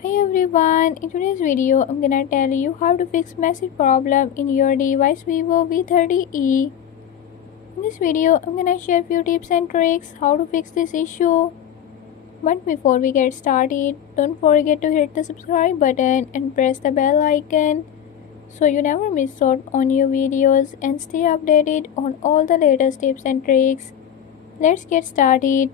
Hey everyone, in today's video I'm gonna tell you how to fix massive problem in your device Vivo V30e. In this video I'm gonna share few tips and tricks how to fix this issue. But before we get started, don't forget to hit the subscribe button and press the bell icon so you never miss out on new videos and stay updated on all the latest tips and tricks. Let's get started.